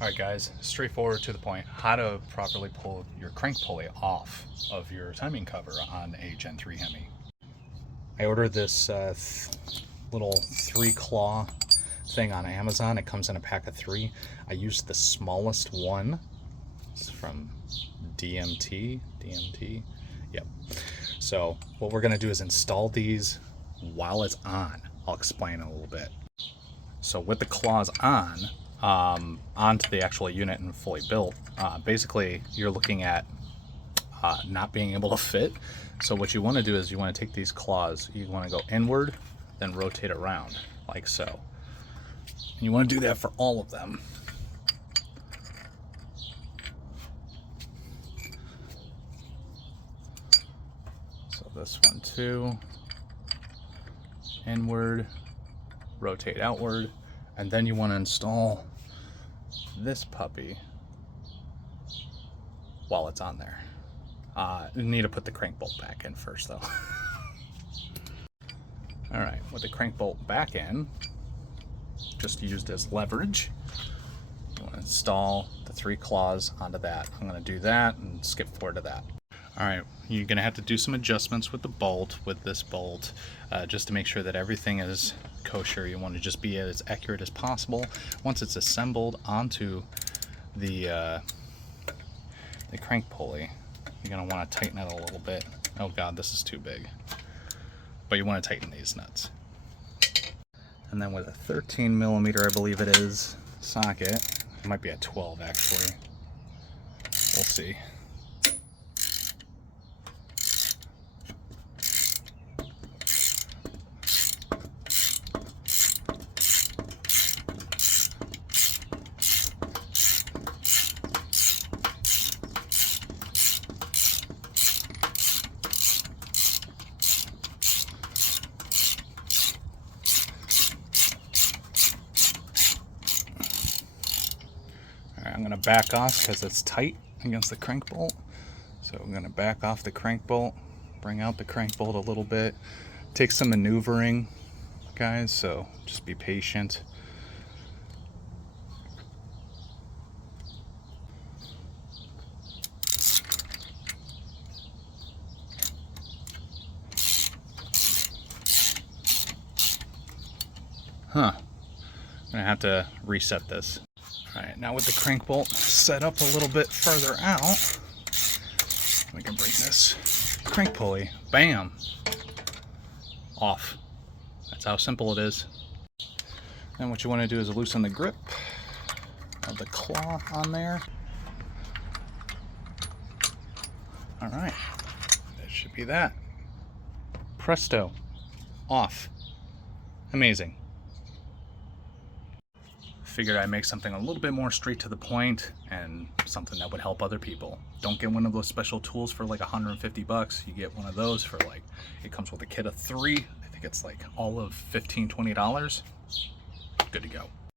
Alright guys, straightforward to the point, how to properly pull your crank pulley off of your timing cover on a Gen 3 Hemi. I ordered this little 3-claw thing on Amazon. It comes in a pack of 3. I used the smallest one. It's from DMT. Yep. So what we're going to do is install these while it's on. I'll explain a little bit. So with the claws on, onto the actual unit and fully built, basically you're looking at not being able to fit. So what you want to do is you want to take these claws, you want to go inward, then rotate around like so. And you want to do that for all of them. So this one too, inward, rotate outward, and then you want to install this puppy while it's on there. You need to put the crank bolt back in first though. Alright, with the crank bolt back in, just used as leverage, you want to install the 3 claws onto that. I'm going to do that and skip forward to that. Alright, you're going to have to do some adjustments with the bolt, with this bolt, just to make sure that everything is kosher. You want to just be as accurate as possible. Once it's assembled onto the crank pulley, you're going to want to tighten it a little bit. Oh god, this is too big. But you want to tighten these nuts. And then with a 13 millimeter, I believe it is, socket, it might be a 12 actually. We'll see. I'm going to back off because it's tight against the crank bolt. So I'm going to back off the crank bolt, bring out the crank bolt a little bit. Take some maneuvering, guys, so just be patient. I'm going to have to reset this. Alright, now with the crank bolt set up a little bit further out, we can bring this crank pulley, bam, off. That's how simple it is. Then what you want to do is loosen the grip of the claw on there. Alright, that should be that. Presto, off. Amazing. Figured I'd make something a little bit more straight to the point and something that would help other people. Don't get one of those special tools for like 150 bucks. You get one of those for like, it comes with a kit of 3. I think it's like all of $15-20. Good to go.